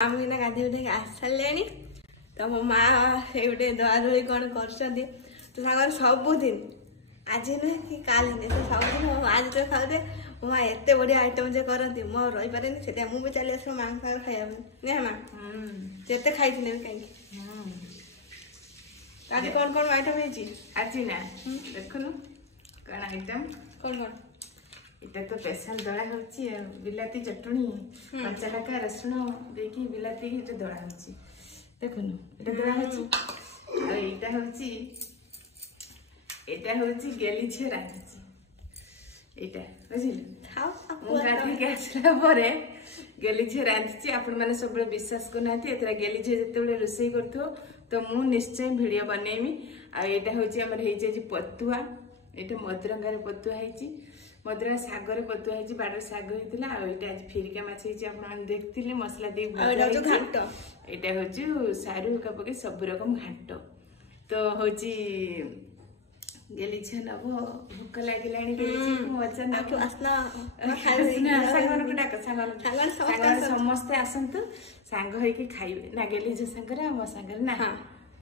आम किना गाधे उठे आस सारे तो मो माँ से गोटे दौड़ी कौन कर तो सागर सबुदिन आज नुहे कि काली नुहे से सबुदिन मो माँ जो खाते मो माँ एत बढ़िया आइटम जो करती मुझे रही पारे से मुझे चली आस माँ खाया नहीं माँ जिते खाई कहीं आज कौन कौन आइटम है आज ना देखुन कौन आइटम कौन कौन इटा तो स्पेशल दड़ा होची बिलाती चटनी कच्चा लका रसुण देकी बिलाती जो दड़ा होची देखुन इटा दड़ा होची और इटा होची गेली छे रांची इटा बुझिल मु गाधी के आसला परे गेली छे रांची आपण माने सब विश्वास को नाती एतरा गेली छे जते बेले रोसई करथो तो मु निश्चय वीडियो बनेमी आ एटा होची हमर हेई जे पतुआ एटा मदरंगा रे पतुआ हेची मदरा सागर पतुआ है बाड़ साग होता आज फिरिका माछ आप देखते मसला दे घाट यहाँ हूँ सारू का पके सब रकम घाट तो हूँ गेली छे नब भोक लगे मजा समस्ते आसतु सांग खाइबे ना गेली झ सांगे मो सांगे ना